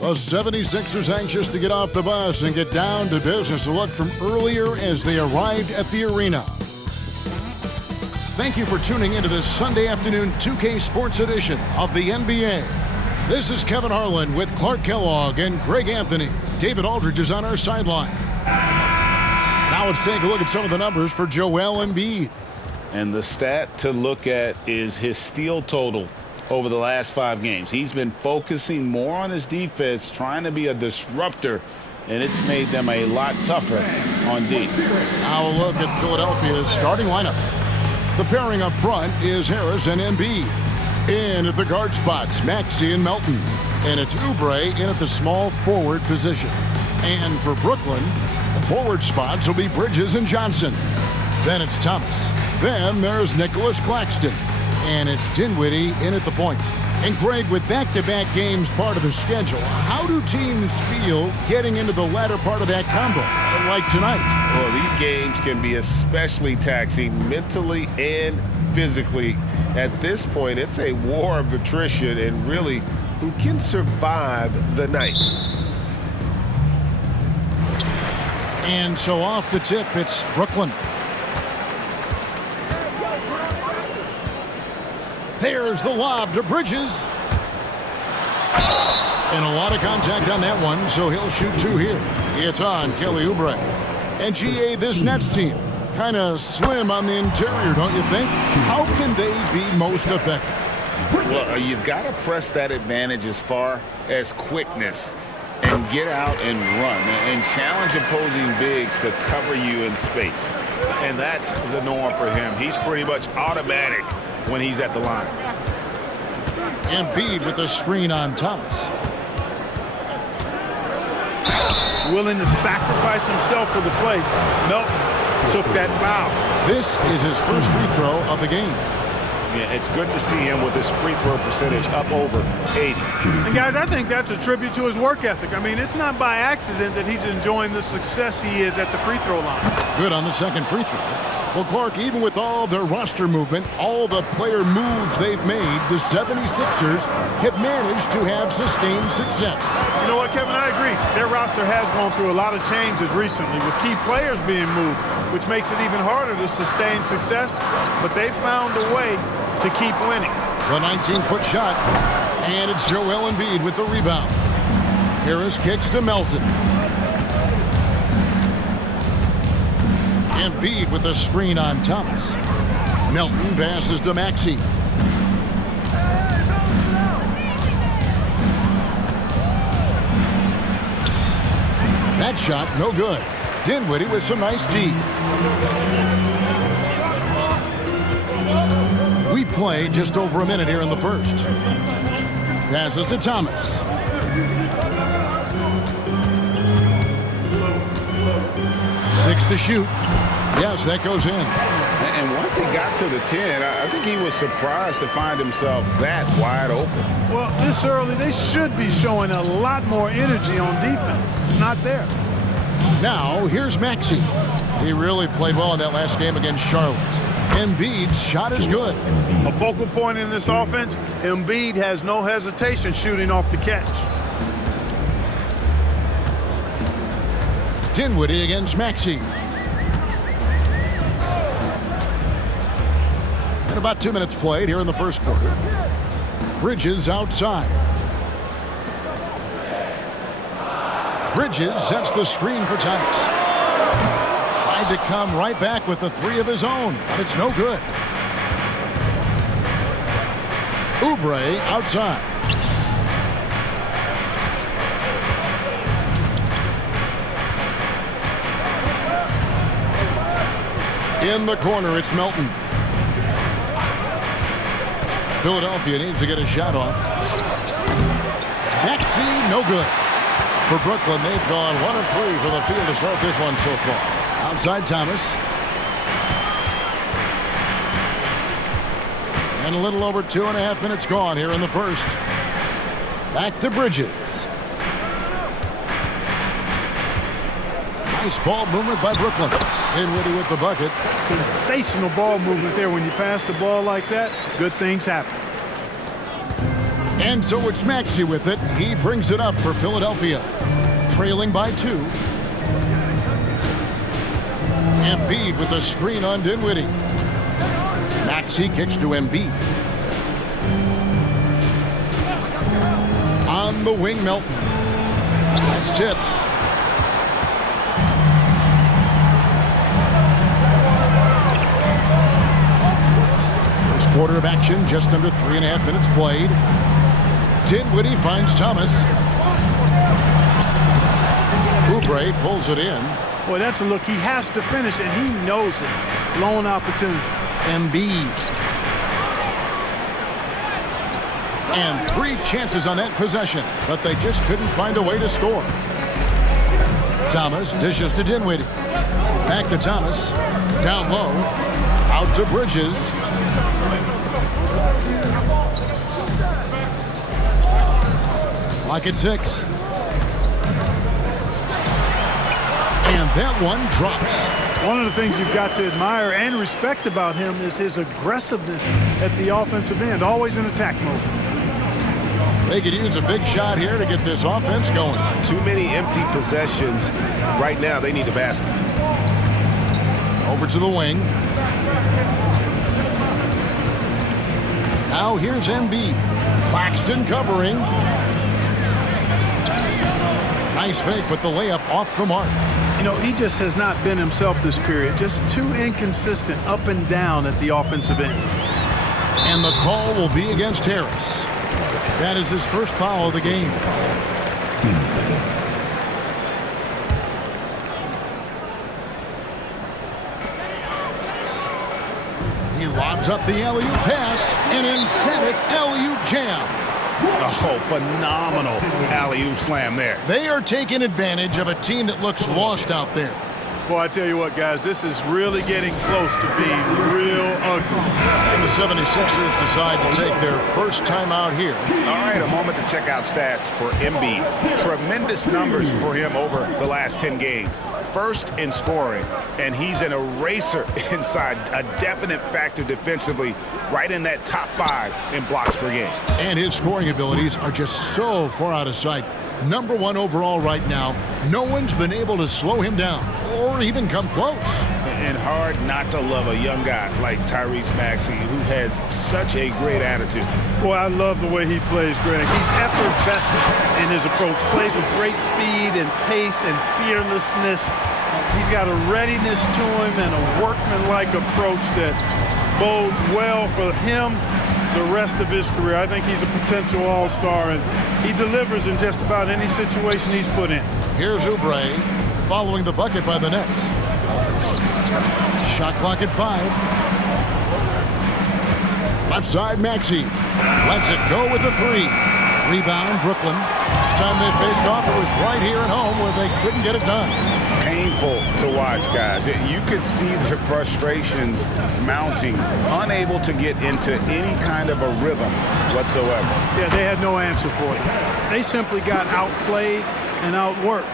The 76ers anxious to get off the bus and get down to business. A look from earlier as they arrived at the arena. Thank you for tuning into this Sunday afternoon 2K Sports edition of the NBA. This is Kevin Harlan with Clark Kellogg and Greg Anthony. David Aldridge is on our sideline. Now let's take a look at some of the numbers for Joel Embiid. And the stat to look at is his steal total over the last 5 games. He's been focusing more on his defense, trying to be a disruptor, and it's made them a lot tougher on D. Now a look at Philadelphia's starting lineup. The pairing up front is Harris and Embiid. In at the guard spots, Maxey and Melton. And it's Oubre in at the small forward position. And for Brooklyn, the forward spots will be Bridges and Johnson. Then it's Thomas. Then there's Nicholas Claxton. And it's Dinwiddie in at the point. And Greg, with back-to-back games part of the schedule, how do teams feel getting into the latter part of that combo, like tonight? Well, these games can be especially taxing mentally and physically. At this point, it's a war of attrition, and really, who can survive the night? And so off the tip, it's Brooklyn. There's the lob to Bridges. And a lot of contact on that one, so he'll shoot 2 here. It's on Kelly Oubre. And GA, this Nets team, kind of slim on the interior, don't you think? How can they be most effective? Well, you've got to press that advantage as far as quickness and get out and run and challenge opposing bigs to cover you in space. And that's the norm for him. He's pretty much automatic when he's at the line. Embiid with a screen on Thomas. Willing to sacrifice himself for the play. Melton took that foul. This is his first free throw of the game. Yeah, it's good to see him with his free throw percentage up over 80. And guys, I think that's a tribute to his work ethic. I mean, it's not by accident that he's enjoying the success he is at the free throw line. Good on the second free throw. Well, Clark, even with all their roster movement, all the player moves they've made, the 76ers have managed to have sustained success. You know what, Kevin, I agree. Their roster has gone through a lot of changes recently with key players being moved, which makes it even harder to sustain success. But they found a way to keep winning. The 19-foot shot, and it's Joel Embiid with the rebound. Harris kicks to Melton. Embiid with a screen on Thomas. Melton passes to Maxey. That shot, no good. Dinwiddie with some nice D. We play just over a minute here in the first. Passes to Thomas. Six to shoot. Yes, that goes in. And once he got to the 10, I think he was surprised to find himself that wide open. Well, this early, they should be showing a lot more energy on defense. It's not there. Now, here's Maxey. He really played well in that last game against Charlotte. Embiid's shot is good. A focal point in this offense, Embiid has no hesitation shooting off the catch. Dinwiddie against Maxey. And about 2 minutes played here in the first quarter. Bridges outside. Bridges sets the screen for Thomas. Tried to come right back with the 3 of his own, but it's no good. Oubre outside. In the corner, it's Melton. Philadelphia needs to get a shot off. Maxey, no good. For Brooklyn, they've gone 1 of 3 for the field to start this one so far. Outside Thomas. And a little over 2.5 minutes gone here in the first. Back to Bridges. Nice ball movement by Brooklyn. Dinwiddie with the bucket. Sensational ball movement there. When you pass the ball like that, good things happen. And so it's Maxey with it. He brings it up for Philadelphia. Trailing by 2. Embiid with a screen on Dinwiddie. Maxey kicks to Embiid. On the wing, Melton. That's tipped. First quarter of action, just under 3.5 minutes played. Dinwiddie finds Thomas. Oubre pulls it in. Boy, that's a look he has to finish, and he knows it. Blown opportunity. Embiid. And 3 chances on that possession, but they just couldn't find a way to score. Thomas dishes to Dinwiddie. Back to Thomas. Down low. Out to Bridges. Like at 6. And that one drops. One of the things you've got to admire and respect about him is his aggressiveness at the offensive end, always in attack mode. They could use a big shot here to get this offense going. Too many empty possessions. Right now, they need a basket. Over to the wing. Now here's Embiid. Claxton covering. Nice fake, but the layup off the mark. You know, he just has not been himself this period. Just too inconsistent up and down at the offensive end. And the call will be against Harris. That is his first foul of the game. He lobs up the alley-oop pass. An emphatic alley-oop jam. Oh, phenomenal alley-oop slam there. They are taking advantage of a team that looks lost out there. Boy, I tell you what, guys, this is really getting close to being real ugly. And the 76ers decide to take their first time out here. All right, a moment to check out stats for Embiid. Tremendous numbers for him over the last 10 games. First in scoring, and he's an eraser inside, a definite factor defensively, right in that top 5 in blocks per game. And his scoring abilities are just so far out of sight. Number 1 overall right now. No one's been able to slow him down or even come close. And hard not to love a young guy like Tyrese Maxey, who has such a great attitude. Boy, I love the way he plays, Greg. He's effervescent in his approach. Plays with great speed and pace and fearlessness. He's got a readiness to him and a workmanlike approach that bodes well for him the rest of his career. I think he's a potential all-star, and he delivers in just about any situation he's put in. Here's Oubre following the bucket by the Nets. Shot clock at 5. Left side, Maxey. Lets it go with a 3. Rebound, Brooklyn. This time they faced off, it was right here at home where they couldn't get it done. Painful to watch, guys. You could see their frustrations mounting, unable to get into any kind of a rhythm whatsoever. Yeah, they had no answer for it. They simply got outplayed and outworked.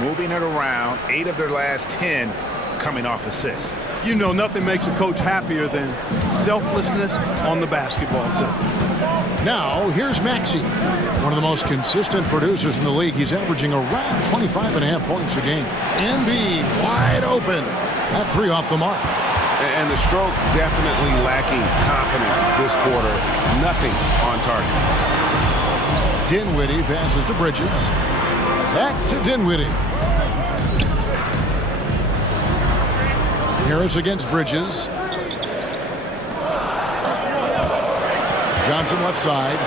Moving it around, 8 of their last 10 coming off assists. You know, nothing makes a coach happier than selflessness on the basketball court. Now, here's Maxey. One of the most consistent producers in the league. He's averaging around 25.5 points a game. Embiid wide open. That 3 off the mark. And the stroke definitely lacking confidence this quarter. Nothing on target. Dinwiddie passes to Bridges. Back to Dinwiddie. Harris against Bridges. Johnson left side.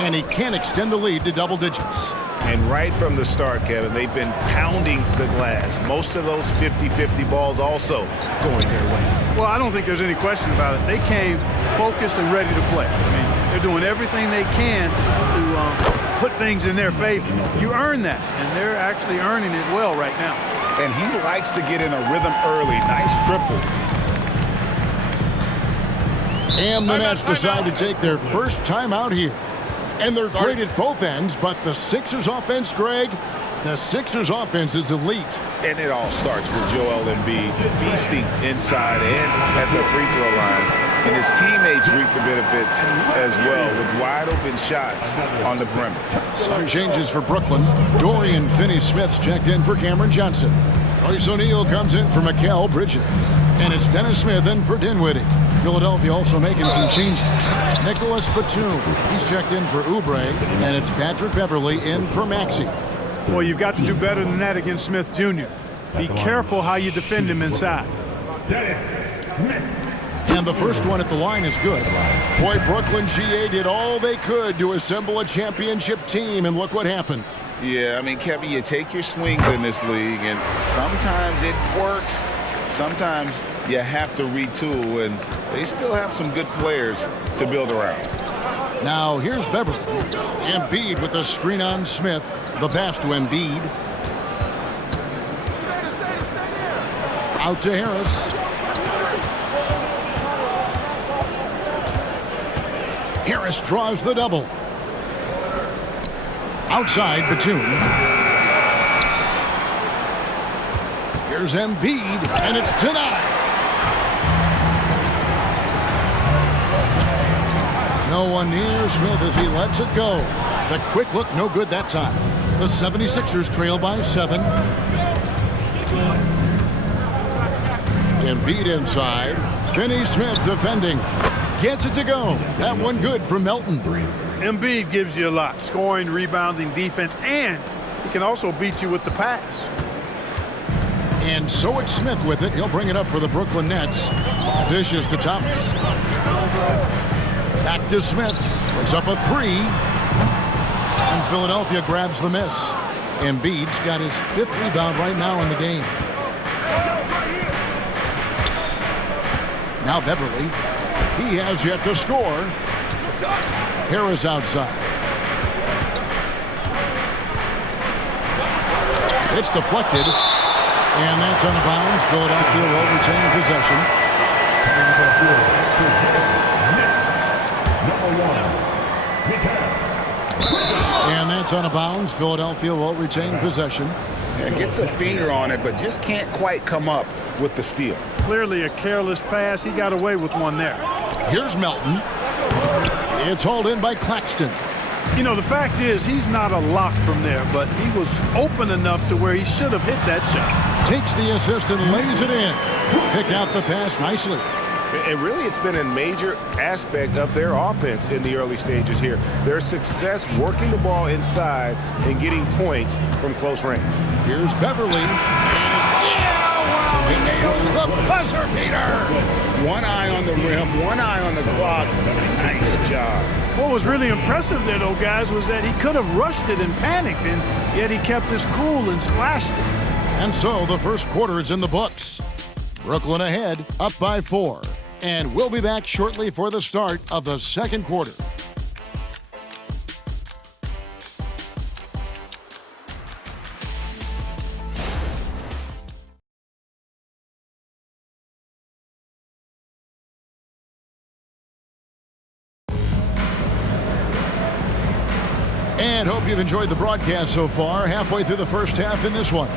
And he can't extend the lead to double digits. And right from the start, Kevin, they've been pounding the glass. Most of those 50-50 balls also going their way. Well, I don't think there's any question about it. They came focused and ready to play. I mean, they're doing everything they can to put things in their favor. You earn that, and they're actually earning it well right now. And he likes to get in a rhythm early. Nice triple. And the Nets decide to take their first time out here. And they're great at both ends, but the Sixers offense, Greg, the Sixers offense is elite. And it all starts with Joel Embiid feasting inside and at the free throw line. and his teammates reap the benefits as well with wide open shots on the perimeter. Some changes for Brooklyn. Dorian Finney-Smith's checked in for Cameron Johnson. Royce O'Neal comes in for Mikal Bridges. And it's Dennis Smith in for Dinwiddie. Philadelphia also making some changes. Nicholas Batum, he's checked in for Oubre. And it's Patrick Beverley in for Maxey. Well, you've got to do better than that against Smith Jr. Be careful how you defend him inside. Dennis Smith. And the first one at the line is good. Boy, Brooklyn GA did all they could to assemble a championship team, and look what happened. Yeah, I mean, Kevin, you take your swings in this league, and sometimes it works. Sometimes you have to retool, and they still have some good players to build around. Now, here's Beverley. Embiid with a screen on Smith. The pass to Embiid. Out to Harris. Harris draws the double. Outside, Batum. Here's Embiid, and it's denied. No one near Smith as he lets it go. The quick look, no good that time. The 76ers trail by 7. Embiid inside. Finney-Smith defending. Gets it to go. That one good from Melton. Embiid gives you a lot. Scoring, rebounding, defense, and he can also beat you with the pass. And so it's Smith with it. He'll bring it up for the Brooklyn Nets. Dishes to Thomas. Back to Smith. Puts up a 3. And Philadelphia grabs the miss. Embiid's got his 5th rebound right now in the game. Now Beverley. He has yet to score. Harris outside. It's deflected. And that's out of bounds. Philadelphia will retain possession. And that's out of bounds. Philadelphia will retain possession. And gets a finger on it, but just can't quite come up with the steal. Clearly a careless pass. He got away with one there. Here's Melton. It's hauled in by Claxton. You know, the fact is he's not a lock from there, but he was open enough to where he should have hit that shot. Takes the assist and lays it in. Picked out the pass nicely. And really, it's been a major aspect of their offense in the early stages here. Their success working the ball inside and getting points from close range. Here's Beverley. And it's in. Oh, wow. He nails the buzzer beater. One eye on the rim, one eye on the clock. Nice job. What was really impressive there, though, guys, was that he could have rushed it and panicked, and yet he kept his cool and splashed it. And so the first quarter is in the books. Brooklyn ahead, up by 4. And we'll be back shortly for the start of the second quarter. And hope you've enjoyed the broadcast so far. Halfway through the first half in this one.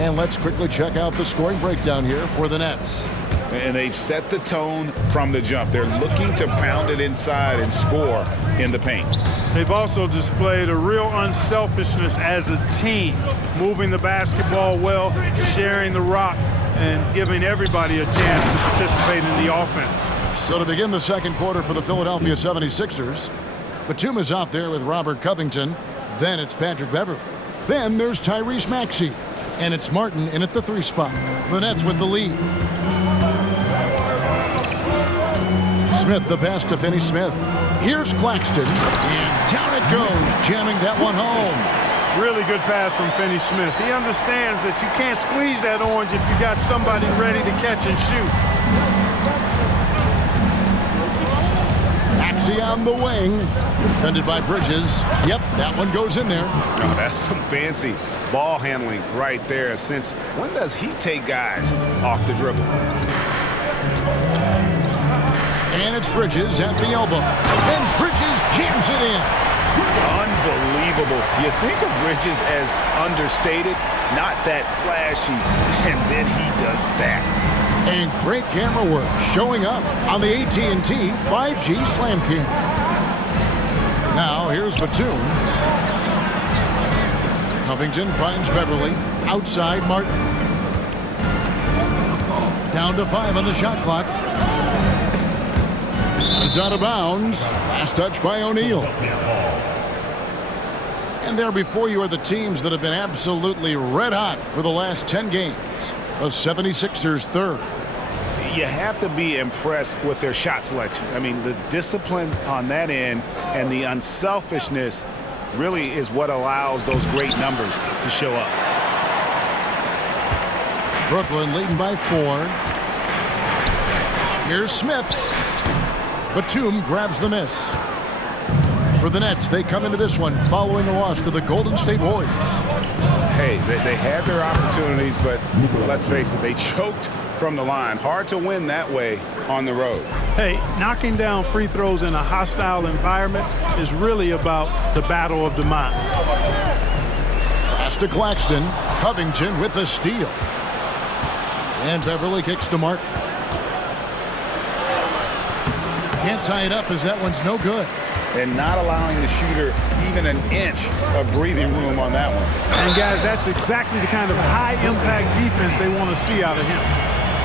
And let's quickly check out the scoring breakdown here for the Nets. And they've set the tone from the jump. They're looking to pound it inside and score in the paint. They've also displayed a real unselfishness as a team, moving the basketball well, sharing the rock, and giving everybody a chance to participate in the offense. So to begin the second quarter for the Philadelphia 76ers, Batum is out there with Robert Covington. Then it's Patrick Beverley. Then there's Tyrese Maxey. And it's Martin in at the 3 spot. The Nets with the lead. Smith, the pass to Finney-Smith. Here's Claxton. And down it goes, jamming that one home. Really good pass from Finney-Smith. He understands that you can't squeeze that orange if you got somebody ready to catch and shoot. Maxey on the wing. Defended by Bridges. Yep, that one goes in there. Oh, that's some fancy ball handling right there. Since when does he take guys off the dribble? And it's Bridges at the elbow. And Bridges jams it in. Unbelievable. You think of Bridges as understated, not that flashy, and then he does that. And great camera work showing up on the AT&T 5G Slam King. Now here's Batum. Covington finds Beverly. Outside Martin. Down to 5 on the shot clock. It's out of bounds. Last touch by O'Neal. And there before you are the teams that have been absolutely red hot for the last 10 games. The 76ers third. You have to be impressed with their shot selection. I mean, the discipline on that end and the unselfishness really is what allows those great numbers to show up. Brooklyn leading by 4. Here's Smith. Batum grabs the miss. For the Nets, they come into this one following a loss to the Golden State Warriors. Hey, they had their opportunities, but let's face it, they choked from the line. Hard to win that way on the road. Hey, knocking down free throws in a hostile environment is really about the battle of the mind. Pass to Claxton. Covington with the steal. And Beverly kicks to Martin. Can't tie it up as that one's no good. And not allowing the shooter even an inch of breathing room on that one. And guys, that's exactly the kind of high-impact defense they want to see out of him.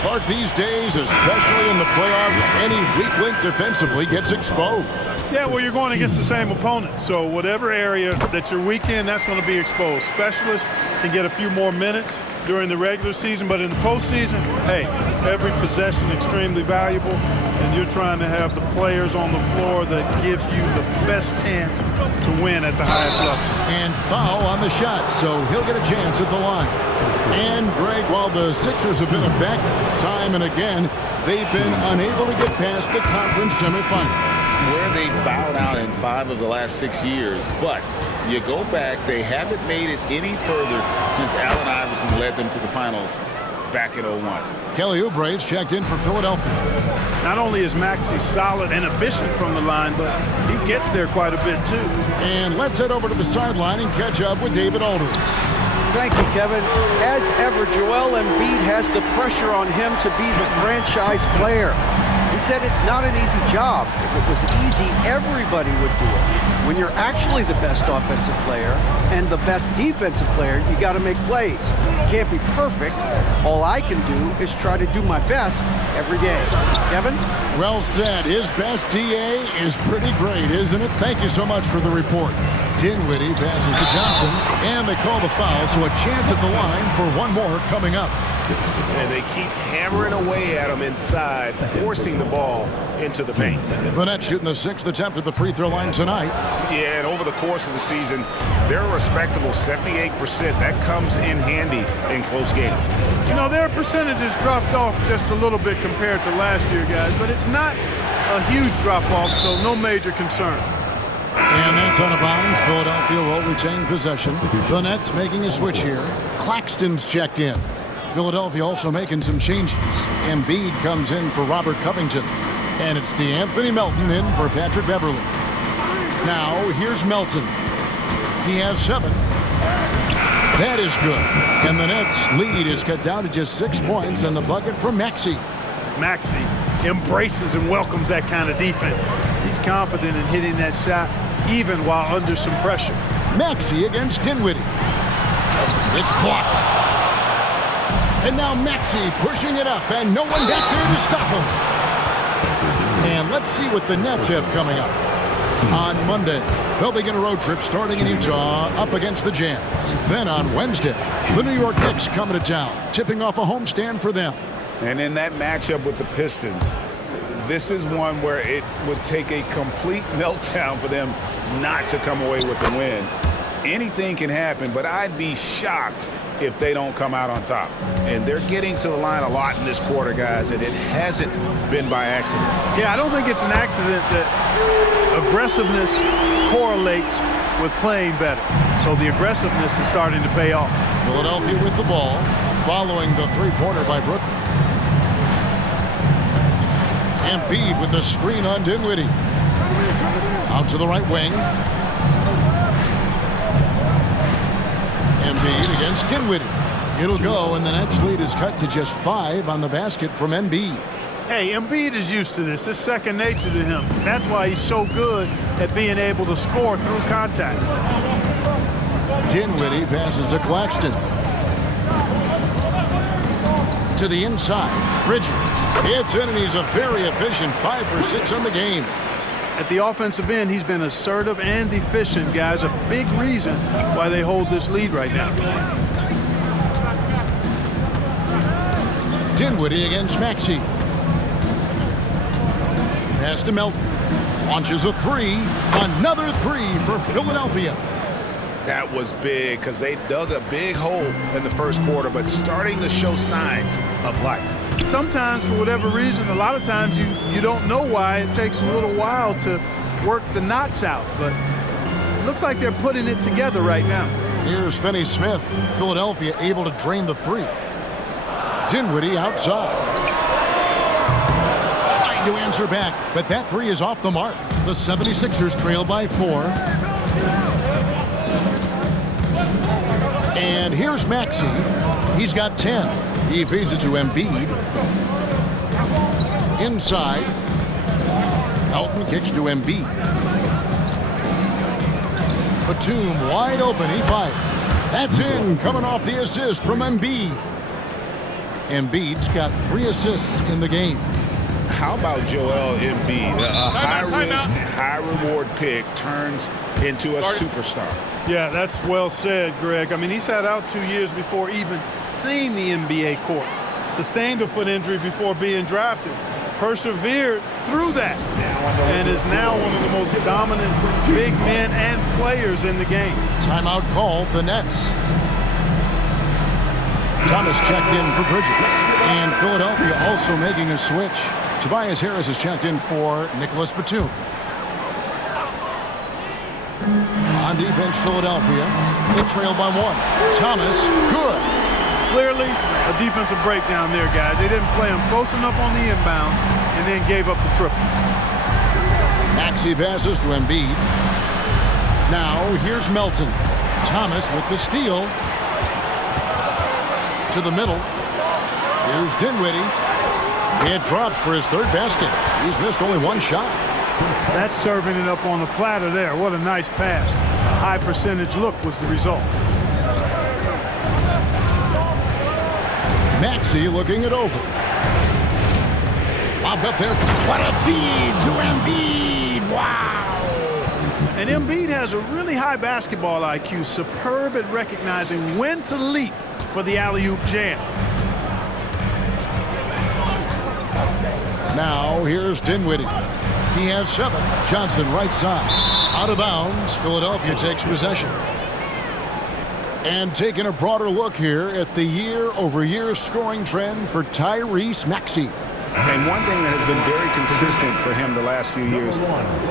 Clark, these days, especially in the playoffs, any weak link defensively gets exposed. Yeah, well, you're going against the same opponent. So whatever area that you're weak in, that's going to be exposed. Specialists can get a few more minutes during the regular season, but in the postseason, hey, every possession extremely valuable, and you're trying to have the players on the floor that give you the best chance to win at the highest level. And foul on the shot, so he'll get a chance at the line. And, Greg, while the Sixers have been a factor time and again, they've been unable to get past the conference semifinal. Where they bowed out in 5 of the last 6 years, but you go back, they haven't made it any further since Allen Iverson led them to the finals back in 01. Kelly Oubre's checked in for Philadelphia. Not only is Maxey solid and efficient from the line, but he gets there quite a bit too. And let's head over to the sideline and catch up with David Aldridge. Thank you, Kevin. As ever, Joel Embiid has the pressure on him to be the franchise player. He said it's not an easy job. If it was easy, everybody would do it. When you're actually the best offensive player and the best defensive player, you got to make plays. You can't be perfect. All I can do is try to do my best every game. Kevin? Well said. His best DA is pretty great, isn't it? Thank you so much for the report. Dinwiddie passes to Johnson, and they call the foul, so a chance at the line for one more coming up. And they keep hammering away at him inside, forcing the ball into the paint. The Nets shooting the 6th attempt at the free throw line tonight. Yeah, and over the course of the season, they're a respectable 78%. That comes in handy in close games. You know, their percentages dropped off just a little bit compared to last year, guys, but it's not a huge drop-off, so no major concern. And that's out of bounds. Philadelphia will retain possession. The Nets making a switch here. Claxton's checked in. Philadelphia also making some changes. Embiid comes in for Robert Covington. And it's DeAnthony Melton in for Patrick Beverly. Now, here's Melton. He has 7. That is good. And the Nets' lead is cut down to just 6 points, and the bucket from Maxey. Maxey embraces and welcomes that kind of defense. He's confident in hitting that shot, even while under some pressure. Maxey against Dinwiddie. It's blocked. And now Maxey pushing it up, and no one back there to stop him. And let's see what the Nets have coming up. On Monday, they'll begin a road trip starting in Utah up against the Jazz. Then on Wednesday, the New York Knicks coming to town, tipping off a homestand for them. And in that matchup with the Pistons, this is one where it would take a complete meltdown for them not to come away with the win. Anything can happen, but I'd be shocked if they don't come out on top. And they're getting to the line a lot in this quarter, guys, and it hasn't been by accident. Yeah, I don't think it's an accident that aggressiveness correlates with playing better. So the aggressiveness is starting to pay off. Philadelphia with the ball, following the three-pointer by Brooklyn. Embiid with the screen on Dinwiddie. Out to the right wing. Embiid against Dinwiddie. It'll go, and the Nets lead is cut to just 5 on the basket from Embiid. Hey, Embiid is used to this. It's second nature to him. That's why he's so good at being able to score through contact. Dinwiddie passes to Claxton. To the inside, Bridges. It's in, and he's a very efficient 5 for 6 on the game. At the offensive end, he's been assertive and efficient, guys. A big reason why they hold this lead right now. Dinwiddie against Maxey. Pass to Melton. Launches a 3. Another 3 for Philadelphia. That was big because they dug a big hole in the first quarter, but starting to show signs of life. Sometimes, for whatever reason, a lot of times you don't know why. It takes a little while to work the knots out, but it looks like they're putting it together right now. Here's Finney-Smith. Philadelphia able to drain the 3. Dinwiddie outside. Trying to answer back, but that 3 is off the mark. The 76ers trail by 4. And here's Maxey. He's got 10. He feeds it to Embiid. Inside. Elton kicks to Embiid. Batum wide open. He fires. That's in. Coming off the assist from Embiid. Embiid's got 3 assists in the game. How about Joel Embiid? A high-risk, high-reward pick turns into a superstar. Yeah, that's well said, Greg. I mean, he sat out 2 years before even seeing the NBA court. Sustained a foot injury before being drafted. Persevered through that. And is now one of the most dominant big men and players in the game. Timeout called the Nets. Thomas checked in for Bridges. And Philadelphia also making a switch. Tobias Harris is checked in for Nicholas Batum. On defense, Philadelphia. They trail by 1. Thomas, good. Clearly, a defensive breakdown there, guys. They didn't play him close enough on the inbound and then gave up the triple. Maxey passes to Embiid. Now, here's Melton. Thomas with the steal. To the middle. Here's Dinwiddie. It drops for his 3rd basket. He's missed only 1 shot. That's serving it up on the platter there. What a nice pass. A high percentage look was the result. Maxey looking it over. Lobbed up there. What a feed to Embiid. Wow. And Embiid has a really high basketball IQ. Superb at recognizing when to leap for the alley-oop jam. Now, here's Dinwiddie. He has 7. Johnson right side. Out of bounds. Philadelphia takes possession. And taking a broader look here at the year-over-year scoring trend for Tyrese Maxey. And one thing that has been very consistent for him the last few years,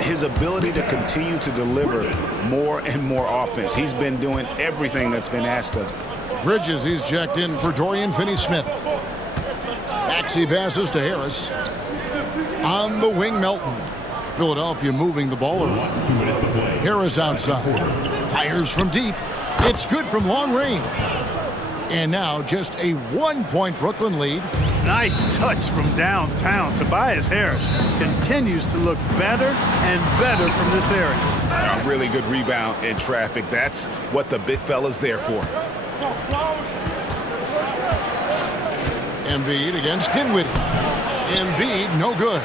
his ability to continue to deliver more and more offense. He's been doing everything that's been asked of him. Bridges, he's checked in for Dorian Finney-Smith. Maxey passes to Harris. On the wing, Melton. Philadelphia moving the ball around. Harris outside. Fires from deep. It's good from long range. And now just a 1-point Brooklyn lead. Nice touch from downtown. Tobias Harris continues to look better and better from this area. A really good rebound in traffic. That's what the big fella's there for. Embiid against Dinwiddie. Embiid, no good.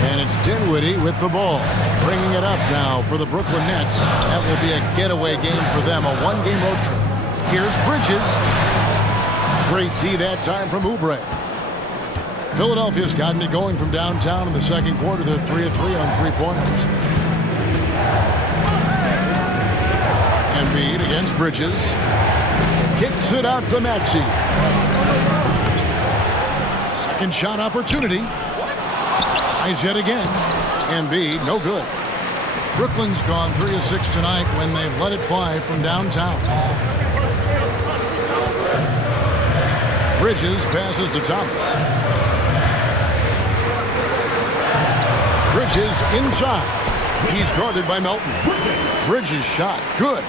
And it's Dinwiddie with the ball. Bringing it up now for the Brooklyn Nets. That will be a getaway game for them, a 1-game road trip. Here's Bridges. Great D that time from Oubre. Philadelphia's gotten it going from downtown in the second quarter. They're 3 of 3 on 3-pointers. Embiid against Bridges. Kicks it out to Maxey. Second shot opportunity. Tries yet again. Embiid, no good. Brooklyn's gone 3 of 6 tonight when they've let it fly from downtown. Bridges passes to Thomas. Bridges inside. He's guarded by Melton. Bridges shot, good.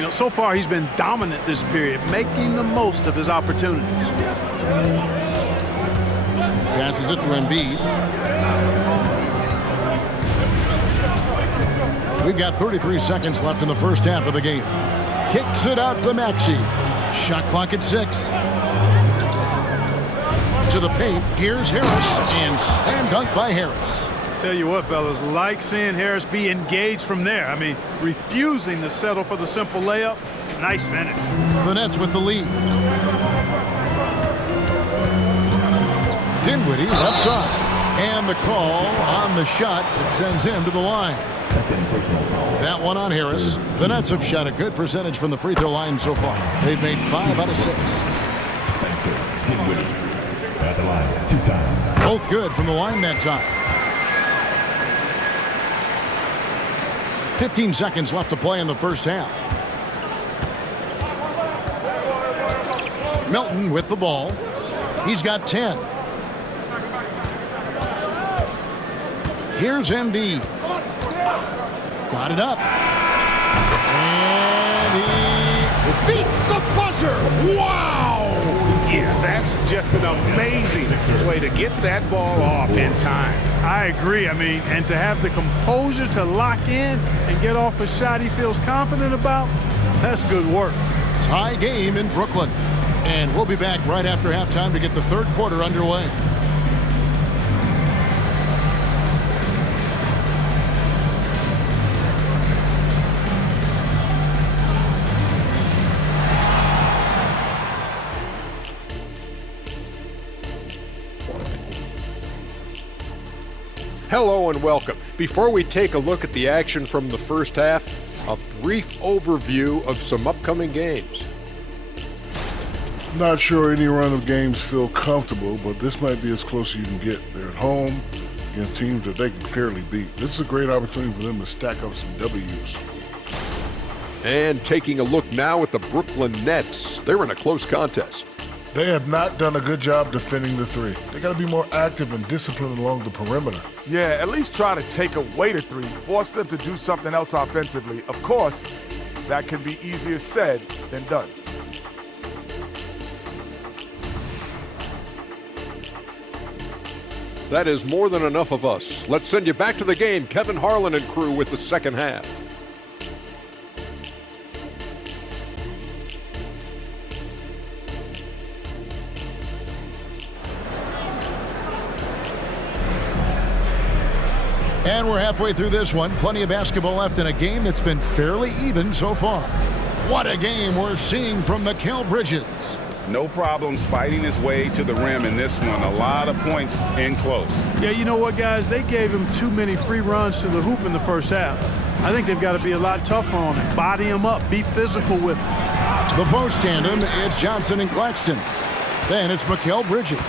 You know, so far he's been dominant this period, making the most of his opportunities. Passes it to Embiid. We've got 33 seconds left in the first half of the game. Kicks it out to Maxey. Shot clock at 6. To the paint. Here's Harris, and slam dunk by Harris. Tell you what, fellas, like seeing Harris be engaged from there. I mean, refusing to settle for the simple layup. Nice finish. The Nets with the lead. Dinwiddie left side. And the call on the shot that sends him to the line. That one on Harris. The Nets have shot a good percentage from the free throw line so far. They've made 5 out of 6. Spencer Dinwiddie at the line 2 times. Both good from the line that time. 15 seconds left to play in the first half. Melton with the ball. He's got 10. Here's Embiid. Got it up. And he beats the buzzer. Wow! Yeah, that's just an amazing way to get that ball off in time. I agree. I mean, and to have the composure to lock in and get off a shot he feels confident about, that's good work. Tie game in Brooklyn. And we'll be back right after halftime to get the third quarter underway. Hello and welcome. Before we take a look at the action from the first half, a brief overview of some upcoming games. Not sure any run of games feel comfortable, but this might be as close as you can get. They're at home against teams that they can clearly beat. This is a great opportunity for them to stack up some W's. And taking a look now at the Brooklyn Nets. They're in a close contest. They have not done a good job defending the three. They got to be more active and disciplined along the perimeter. Yeah, at least try to take away the three. Force them to do something else offensively. Of course, that can be easier said than done. That is more than enough of us. Let's send you back to the game. Kevin Harlan and crew with the second half. And we're halfway through this one. Plenty of basketball left in a game that's been fairly even so far. What a game we're seeing from Mikal Bridges. No problems fighting his way to the rim in this one. A lot of points in close. Yeah, you know what, guys? They gave him too many free runs to the hoop in the first half. I think they've got to be a lot tougher on him. Body him up. Be physical with him. The post tandem, it's Johnson and Claxton. Then it's Mikal Bridges.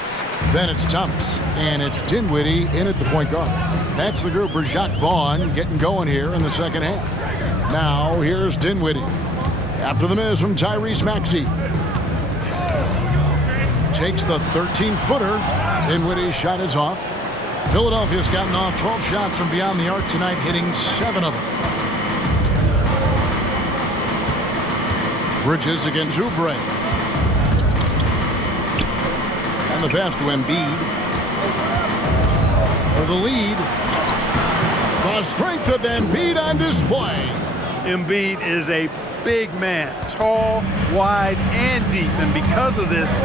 Then it's Thomas. And it's Dinwiddie in at the point guard. That's the group for Jacques Vaughn getting going here in the second half. Now, here's Dinwiddie. After the miss from Tyrese Maxey. Takes the 13-footer. Dinwiddie's shot is off. Philadelphia's gotten off 12 shots from beyond the arc tonight, hitting 7 of them. Bridges against Oubre. And the pass to Embiid. For the lead. The strength of Embiid on display. Embiid is a big man, tall, wide, and deep. And because of this,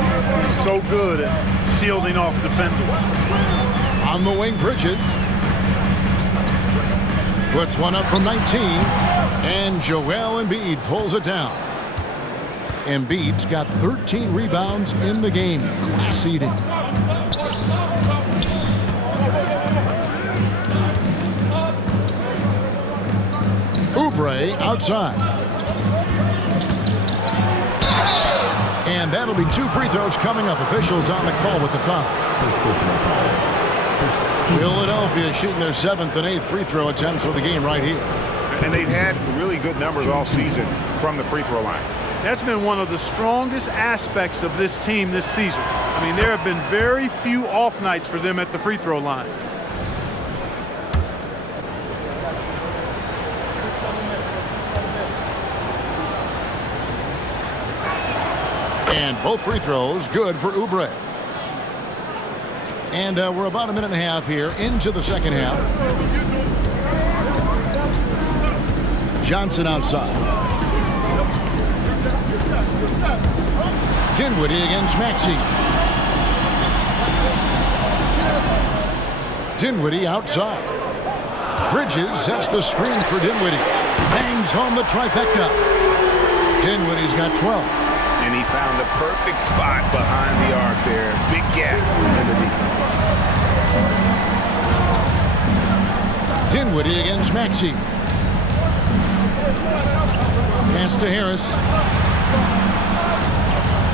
he's so good at shielding off defenders. On the wing, Bridges. Puts one up from 19. And Joel Embiid pulls it down. Embiid's got 13 rebounds in the game. Class eating. Oubre outside. And that'll be 2 free throws coming up. Officials on the call with the foul. Philadelphia shooting their 7th and 8th free throw attempts for the game right here. And they've had really good numbers all season from the free throw line. That's been one of the strongest aspects of this team this season. I mean, there have been very few off nights for them at the free throw line. And both free throws good for Oubre. And we're about a minute and a half here into the second half. Johnson outside. Dinwiddie against Maxey. Dinwiddie outside. Bridges sets the screen for Dinwiddie. Bangs home the trifecta. Dinwiddie's got 12. And he found the perfect spot behind the arc there. Big gap in the deep. Dinwiddie against Maxey. Pass to Harris.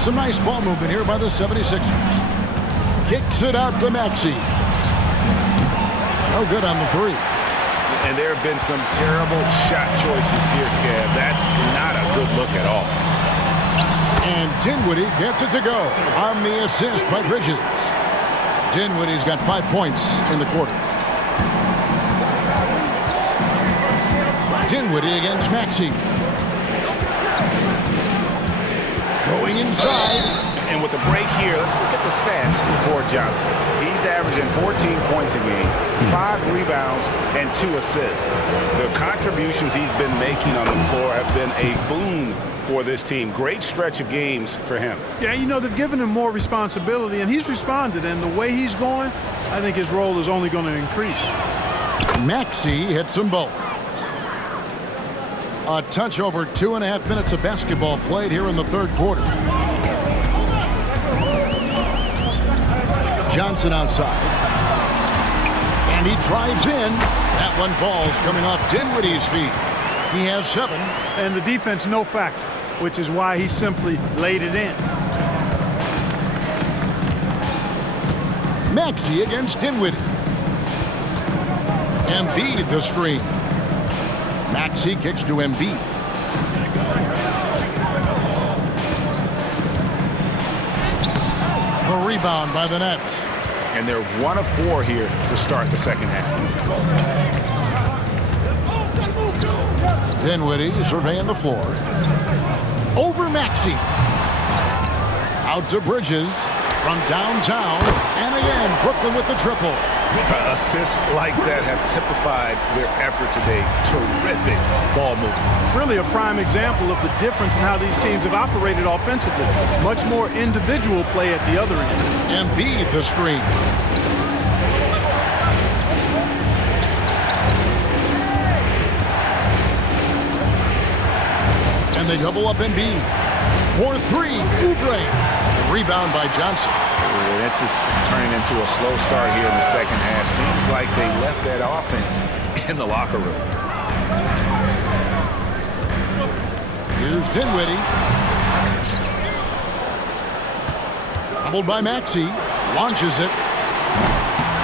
Some nice ball movement here by the 76ers. Kicks it out to Maxey. No good on the three. And there have been some terrible shot choices here, Kev. That's not a good look at all. And Dinwiddie gets it to go on the assist by Bridges. Dinwiddie's got 5 points in the quarter. Dinwiddie against Maxey. Going inside. And with the break here, let's look at the stats for Johnson. He's averaging 14 points a game, 5 rebounds, and 2 assists. The contributions he's been making on the floor have been a boon for this team. Great stretch of games for him. Yeah, you know, they've given him more responsibility, and he's responded. And the way he's going, I think his role is only going to increase. Maxey hits them both. A touch over 2.5 minutes of basketball played here in the third quarter. Johnson outside. And he drives in. That one falls coming off Dinwiddie's feet. He has 7. And the defense, no factor, which is why he simply laid it in. Maxey against Dinwiddie. Embiid the screen. Maxey kicks to Embiid. The rebound by the Nets. And they're 1 of 4 here to start the second half. Dinwiddie surveying the floor. Over Maxey. Out to Bridges from downtown. And again, Brooklyn with the triple. Assists like that have typified their effort today. Terrific ball movement. Really a prime example of the difference in how these teams have operated offensively. Much more individual play at the other end. Embiid the screen. And they double up Embiid. 4-3, Oubre. Rebound by Johnson. This is turning into a slow start here in the second half. Seems like they left that offense in the locker room. Here's Dinwiddie. Doubled by Maxey. Launches it.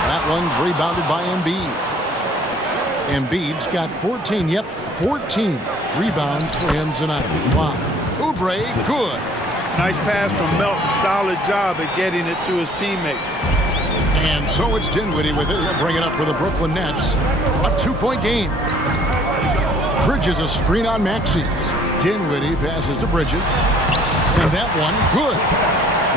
That one's rebounded by Embiid. Embiid's got 14. Yep, 14 rebounds for him tonight. Wow. Oubre, good. Nice pass from Melton. Solid job at getting it to his teammates. And so it's Dinwiddie with it. He'll bring it up for the Brooklyn Nets. A 2-point game. Bridges a screen on Maxey. Dinwiddie passes to Bridges. And that one, good.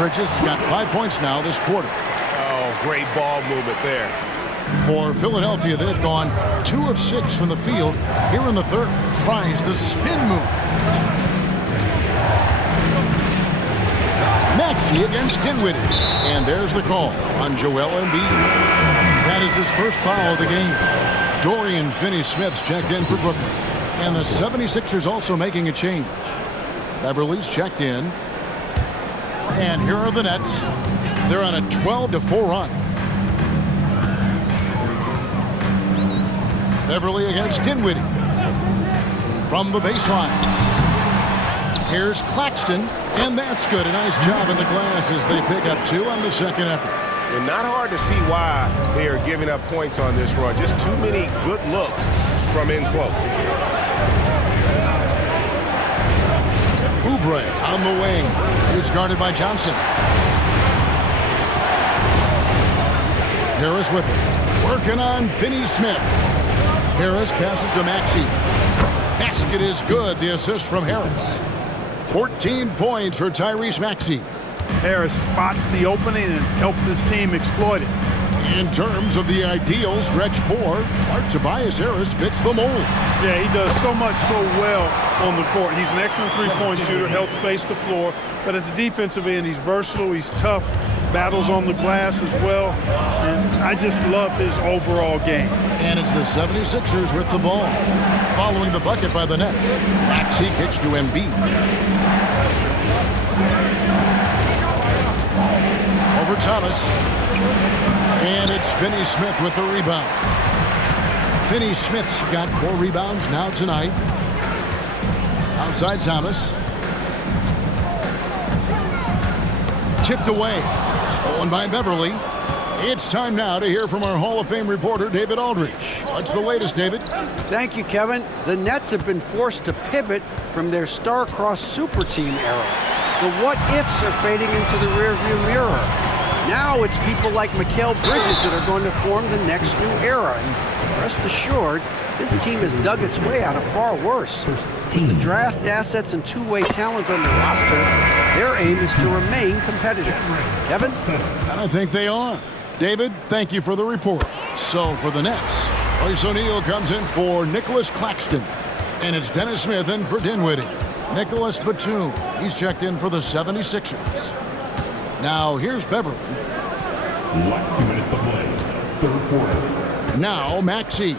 Bridges has got 5 points now this quarter. Oh, great ball movement there. For Philadelphia, they've gone 2 of 6 from the field here in the third. Tries the spin move. Maxey against Dinwiddie. And there's the call on Joel Embiid. That is his first foul of the game. Dorian Finney-Smith's checked in for Brooklyn. And the 76ers also making a change. Beverly's checked in. And here are the Nets. They're on a 12-4 run. Beverly against Dinwiddie. From the baseline. Here's Claxton, and that's good. A nice job in the glass as they pick up 2 on the second effort. And not hard to see why they are giving up points on this run. Just too many good looks from in close. Oubre on the wing. He's guarded by Johnson. Harris with it. Working on Finney-Smith. Harris passes to Maxey. Basket is good. The assist from Harris. 14 points for Tyrese Maxey. Harris spots the opening and helps his team exploit it. In terms of the ideal stretch 4, Clark Tobias Harris fits the mold. Yeah, he does so much so well on the court. He's an excellent three-point shooter, helps space the floor. But as a defensive end, he's versatile, he's tough, battles on the glass as well. And I just love his overall game. And it's the 76ers with the ball. Following the bucket by the Nets, Maxey kicks to Embiid. Over Thomas. And it's Finney Smith with the rebound. Finney Smith's got 4 rebounds now tonight. Outside Thomas. Tipped away. Stolen by Beverly. It's time now to hear from our Hall of Fame reporter, David Aldridge. What's the latest, David? Thank you, Kevin. The Nets have been forced to pivot from their star-crossed super team era. The what-ifs are fading into the rearview mirror. Now it's people like Mikal Bridges that are going to form the next new era. And rest assured, this team has dug its way out of far worse. With the draft assets and two-way talent on the roster, their aim is to remain competitive. Kevin? And I think they are. David, thank you for the report. So for the Nets, Royce O'Neal comes in for Nicholas Claxton. And it's Dennis Smith in for Dinwiddie. Nicholas Batum, he's checked in for the 76ers. Now, here's Beverly. Last 2 minutes to play. Third quarter. Now, Maxey.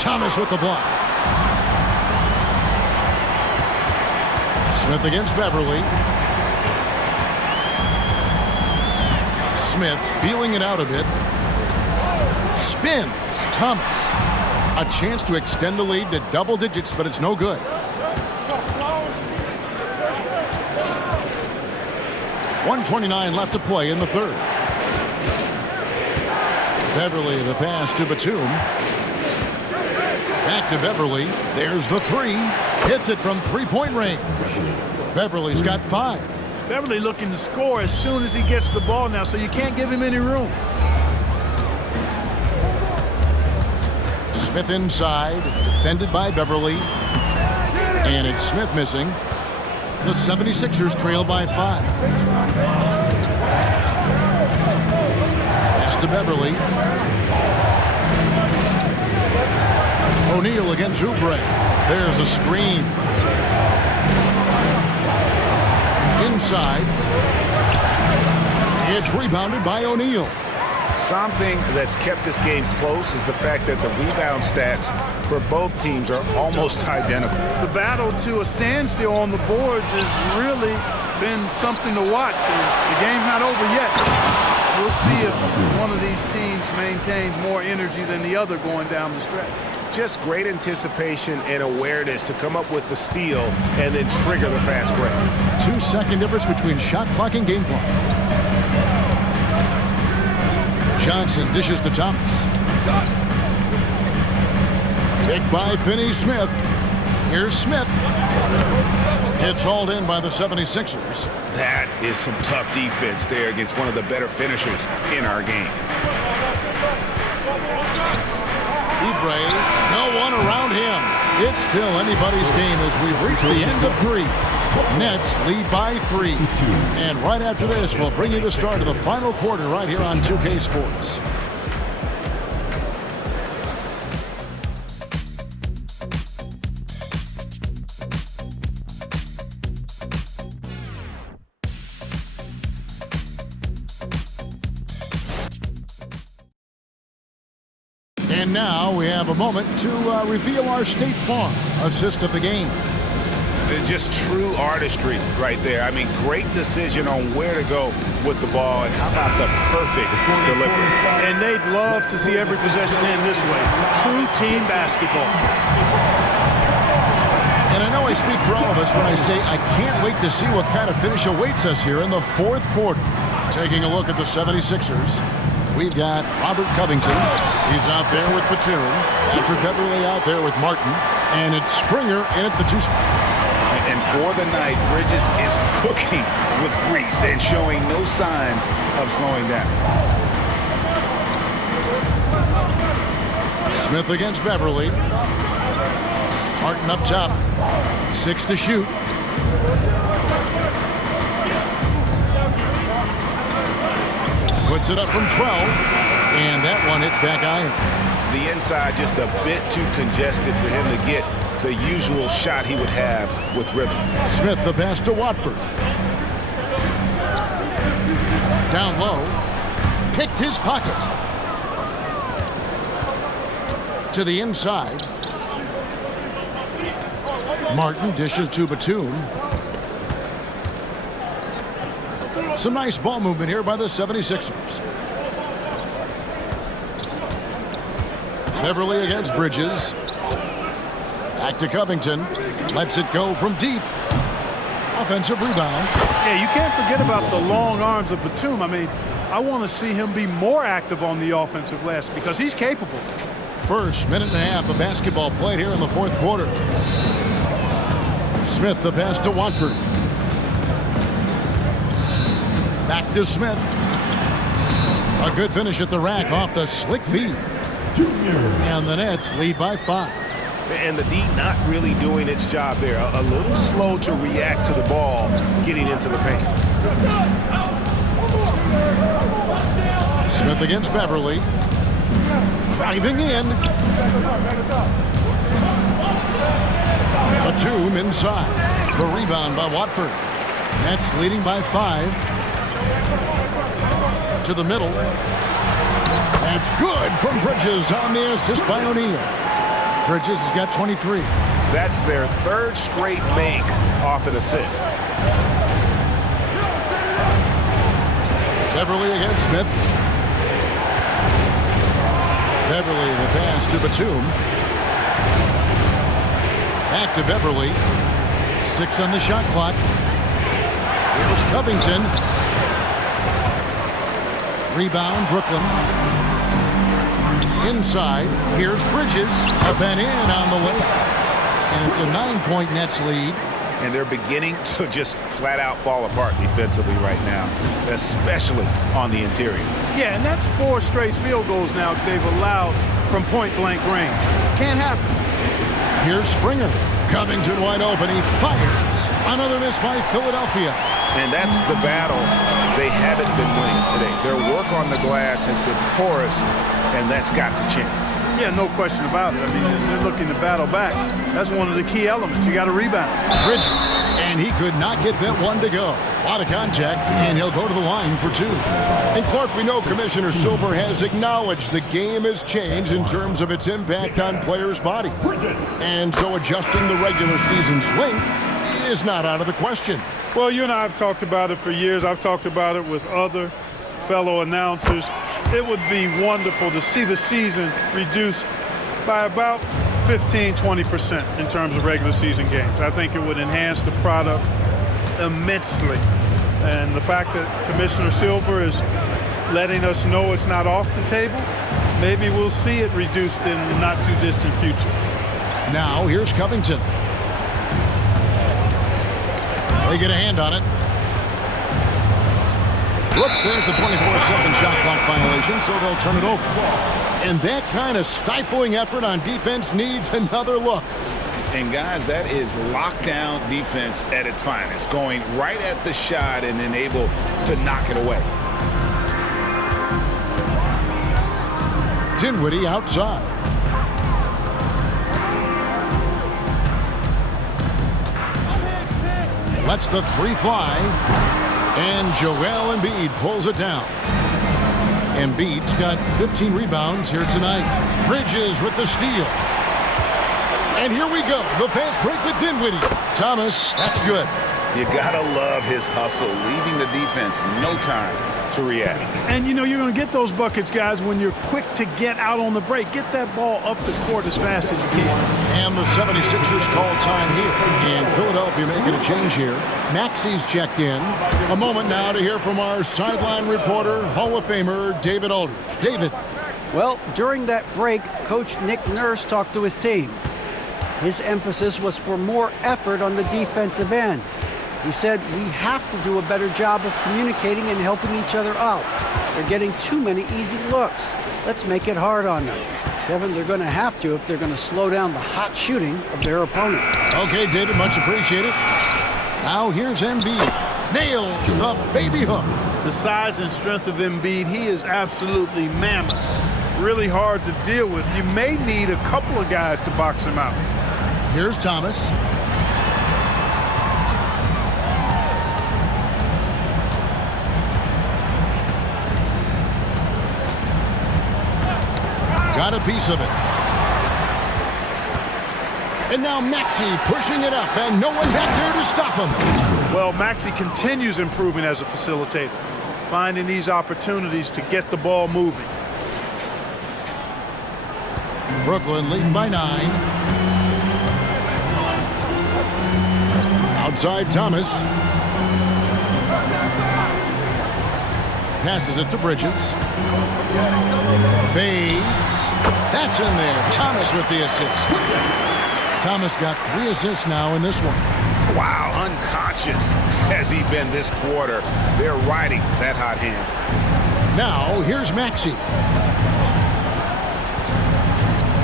Thomas with the block. Smith against Beverly. Smith feeling it out a bit. Spins. Thomas. A chance to extend the lead to double digits, but it's no good. 1:29 left to play in the third. Beverly, the pass to Batum. Back to Beverly. There's the three. Hits it from three-point range. Beverly's got 5. Beverly looking to score as soon as he gets the ball now, so you can't give him any room. Smith inside, defended by Beverly. And it's Smith missing. The 76ers trail by 5. Pass to Beverly. O'Neal against Oubre. There's a screen. Inside. It's rebounded by O'Neal. Something that's kept this game close is the fact that the rebound stats for both teams are almost identical. The battle to a standstill on the boards has really been something to watch. And the game's not over yet. We'll see if one of these teams maintains more energy than the other going down the stretch. Just great anticipation and awareness to come up with the steal and then trigger the fast break. 2-second difference between shot clock and game clock. Johnson dishes to Thomas. Picked by Finney Smith. Here's Smith. It's hauled in by the 76ers. That is some tough defense there against one of the better finishers in our game. Oubre, no one around him. It's still anybody's game as we reach the end of 3. Nets lead by 3. And right after this, we'll bring you the start of the final quarter right here on 2K Sports. And now we have a moment to reveal our State Farm assist of the game. Just true artistry right there. I mean, great decision on where to go with the ball, and how about the perfect delivery. And they'd love to see every possession end this way. True team basketball. And I know I speak for all of us when I say I can't wait to see what kind of finish awaits us here in the 4th quarter. Taking a look at the 76ers, we've got Robert Covington. He's out there with Batum. Patrick Beverly out there with Martin. And it's Springer in at the 2 spot. And for the night, Bridges is cooking with grease and showing no signs of slowing down. Smith against Beverly. Martin up top. 6 to shoot. Puts it up from 12. And that one hits back iron. The inside just a bit too congested for him to get the usual shot he would have with rhythm. Smith the pass to Watford. Down low. Picked his pocket. To the inside. Martin dishes to Batum. Some nice ball movement here by the 76ers. Beverly against Bridges. Back to Covington. Lets it go from deep. Offensive rebound. Yeah, you can't forget about the long arms of Batum. I mean, I want to see him be more active on the offensive glass because he's capable. First minute and a half of basketball played here in the fourth quarter. Smith the pass to Watford. Back to Smith. A good finish at the rack off the slick feed. And the Nets lead by 5. And the D not really doing its job there. A little slow to react to the ball getting into the paint. Smith against Beverly. Driving in. Batum inside. The rebound by Watford. Nets leading by 5. To the middle. That's good from Bridges on the assist by O'Neal. Bridges has got 23. That's their third straight make off an assist. Beverly against Smith. Beverly the pass to Batum. Back to Beverly. 6 on the shot clock. Here's Covington. Rebound, Brooklyn. Inside, here's Bridges. Up and in on the way. And it's a 9-point Nets lead. And they're beginning to just flat out fall apart defensively right now, especially on the interior. Yeah, and that's 4 straight field goals now they've allowed from point-blank range. Can't happen. Here's Springer. Covington wide open. He fires. Another miss by Philadelphia. And that's the battle they haven't been winning today. Their work on the glass has been porous, and that's got to change. Yeah, no question about it. I mean, they're looking to battle back. That's one of the key elements. You got to rebound. Bridges, and he could not get that one to go. A lot of contact, and he'll go to the line for 2. And Clark, we know Commissioner Silver has acknowledged the game has changed in terms of its impact on players' bodies. And so adjusting the regular season's length is not out of the question. Well, you and I have talked about it for years. I've talked about it with other fellow announcers. It would be wonderful to see the season reduced by about 15-20% in terms of regular season games. I think it would enhance the product immensely. And the fact that Commissioner Silver is letting us know it's not off the table, maybe we'll see it reduced in the not-too-distant future. Now, here's Covington. They get a hand on it. Whoops, there's the 24-second shot clock violation, so they'll turn it over. And that kind of stifling effort on defense needs another look. And guys, that is lockdown defense at its finest, going right at the shot and then able to knock it away. Dinwiddie outside. Lets the 3 fly. And Joel Embiid pulls it down. Embiid's got 15 rebounds here tonight. Bridges with the steal. And here we go. The fast break with Dinwiddie. Thomas, that's good. You gotta love his hustle, leaving the defense no time to react. And you know you're going to get those buckets, guys, when you're quick to get out on the break. Get that ball up the court as fast as you can. And the 76ers call time here. And Philadelphia making a change here. Maxi's checked in. A moment now to hear from our sideline reporter, Hall of Famer David Aldridge. David. Well, during that break, Coach Nick Nurse talked to his team. His emphasis was for more effort on the defensive end. He said, we have to do a better job of communicating and helping each other out. They're getting too many easy looks. Let's make it hard on them. Kevin, they're going to have to if they're going to slow down the hot shooting of their opponent. Okay, David, much appreciated. Now here's Embiid. Nails the baby hook. The size and strength of Embiid, he is absolutely mammoth. Really hard to deal with. You may need a couple of guys to box him out. Here's Thomas. Got a piece of it. And now Maxey pushing it up, and no one back there to stop him. Well, Maxey continues improving as a facilitator, finding these opportunities to get the ball moving. Brooklyn leading by 9. Outside Thomas. Passes it to Bridges. Fades. That's in there. Thomas with the assist. Thomas got 3 assists now in this one. Wow, unconscious has he been this quarter. They're riding that hot hand. Now here's Maxey.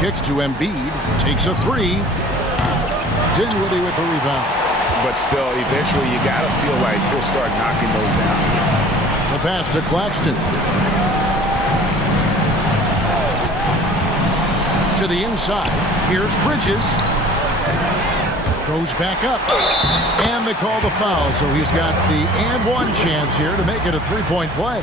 Kicks to Embiid. Takes a 3. Dinwiddie with the rebound. But still, eventually you got to feel like he'll start knocking those down. The pass to Claxton. To the inside. Here's Bridges. Goes back up. And they call the foul, so he's got the and one chance here to make it a three-point play.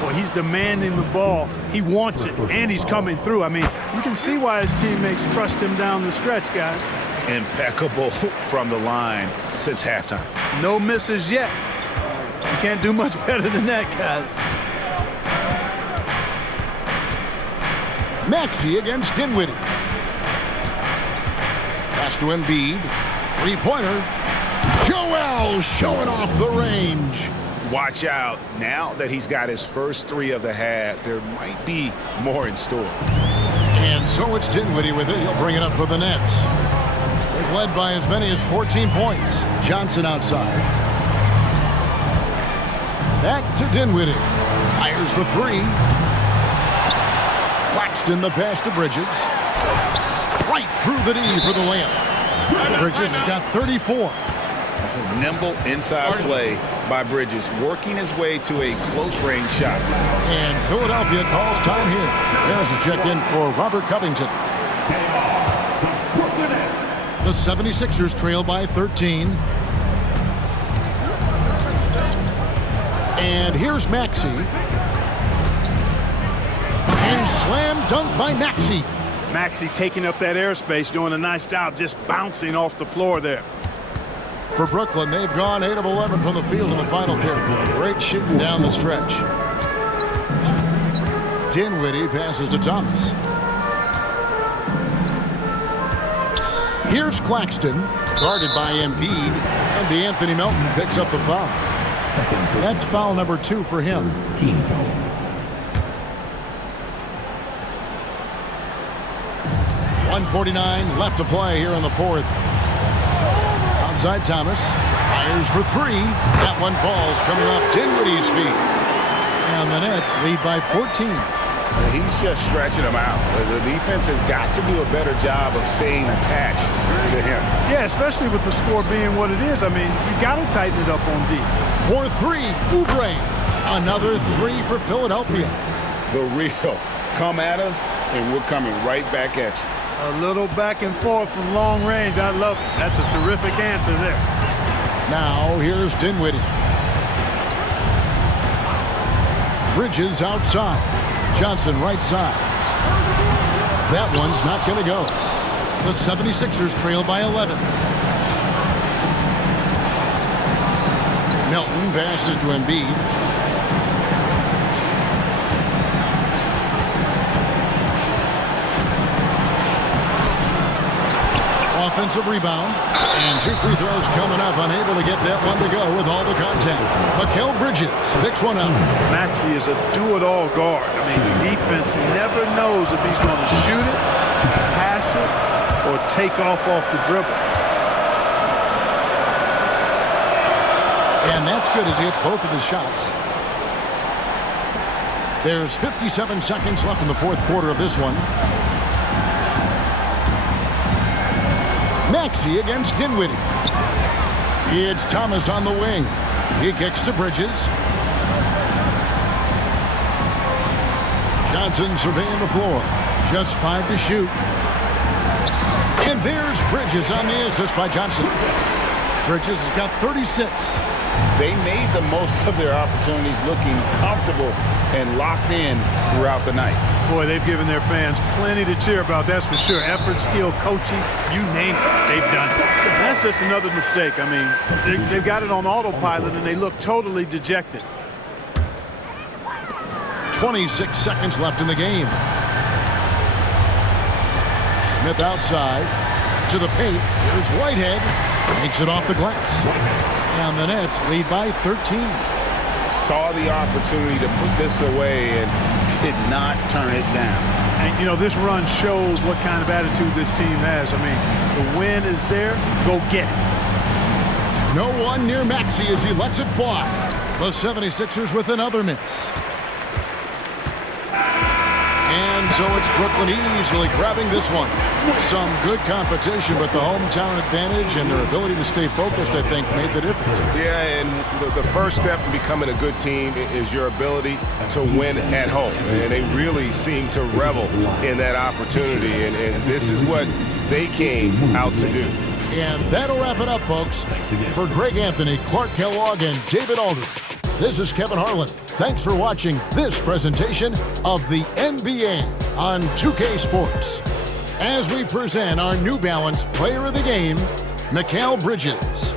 Well, he's demanding the ball. He wants it, and he's coming through. I mean, you can see why his teammates trust him down the stretch, guys. Impeccable from the line since halftime. No misses yet. You can't do much better than that, guys. Maxey against Dinwiddie. Pass to Embiid. Three-pointer. Joel showing off the range. Watch out. Now that he's got his first 3 of the half, there might be more in store. And so it's Dinwiddie with it. He'll bring it up for the Nets. They've led by as many as 14 points. Johnson outside. Back to Dinwiddie. Fires the 3. Claxton the pass to Bridges. Right through the D for the layup. Bridges has got 34. Nimble inside play by Bridges, working his way to a close-range shot. And Philadelphia calls time here. There's a check-in for Robert Covington. The 76ers trail by 13. And here's Maxey. And slam dunk by Maxey. Maxey taking up that airspace, doing a nice job just bouncing off the floor there. For Brooklyn, they've gone 8 of 11 from the field in the final period. Great shooting down the stretch. Dinwiddie passes to Thomas. Here's Claxton, guarded by Embiid, and DeAnthony Melton picks up the foul. That's foul number 2 for him. Team foul. 1:49 left to play here in the 4th. Outside Thomas, fires for 3. That one falls, coming off Dinwiddie's feet. And the Nets lead by 14. He's just stretching them out. The defense has got to do a better job of staying attached to him. Yeah, especially with the score being what it is. I mean, you got to tighten it up on D. For 3, Oubre. Another 3 for Philadelphia. The real. Come at us, and we're coming right back at you. A little back and forth from long range. I love it. That's a terrific answer there. Now here's Dinwiddie. Bridges outside. Johnson right side. That one's not going to go. The 76ers trail by 11. Melton passes to Embiid. Offensive rebound. And 2 free throws coming up. Unable to get that one to go with all the contact. Mikal Bridges picks one up. Maxey is a do-it-all guard. I mean, the defense never knows if he's going to shoot it, pass it, or take off the dribble. And that's good as he hits both of his shots. There's 57 seconds left in the fourth quarter of this one. Maxey against Dinwiddie. It's Thomas on the wing. He kicks to Bridges. Johnson surveying the floor. Just 5 to shoot. And there's Bridges on the assist by Johnson. Bridges has got 36. They made the most of their opportunities, looking comfortable and locked in throughout the night. Boy, they've given their fans plenty to cheer about, that's for sure. Effort, skill, coaching, you name it, they've done it. And that's just another mistake. I mean, they've got it on autopilot, and they look totally dejected. 26 seconds left in the game. Smith outside to the paint. Here's Whitehead. Takes it off the glass. And the Nets lead by 13. Saw the opportunity to put this away and did not turn it down. And, you know, this run shows what kind of attitude this team has. I mean, the win is there. Go get it. No one near Maxey as he lets it fly. The 76ers with another miss. And so it's Brooklyn easily grabbing this one. Some good competition, but the hometown advantage and their ability to stay focused, I think, made the difference. Yeah, and the first step in becoming a good team is your ability to win at home. And they really seem to revel in that opportunity, and this is what they came out to do. And that'll wrap it up, folks. For Greg Anthony, Clark Kellogg, and David Aldridge, this is Kevin Harlan. Thanks for watching this presentation of the NBA on 2K Sports. As we present our New Balance Player of the Game, Mikal Bridges.